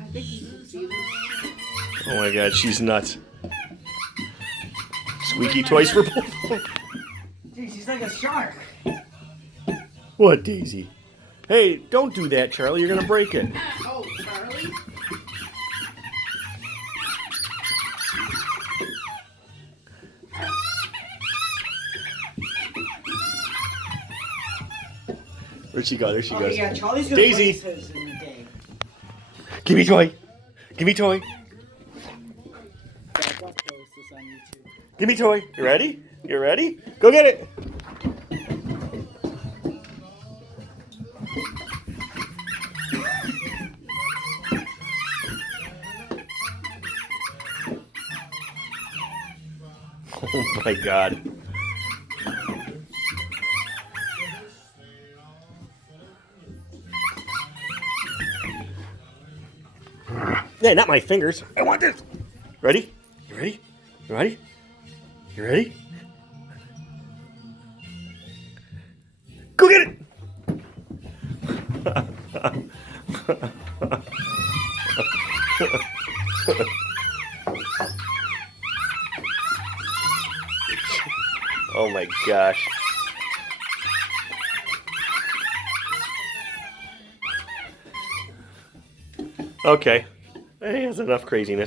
I think you can see this. Oh my God, she's nuts. Squeaky toys for both. Gee, she's like a shark. What, Daisy? Hey, don't do that, Charlie. You're gonna break it. Oh, Charlie? Where'd she go? There she Oh goes. yeah, Charlie's gonna Daisy. play this in the day. Give me toy. Give me toy. Yeah, don't post this on YouTube. Give me toy. You ready? You ready? Go get it. Oh my God. Yeah, not my fingers. I want this. Ready? You ready? You ready? You ready? Go get it! Oh my gosh. Okay. Hey, that's enough craziness.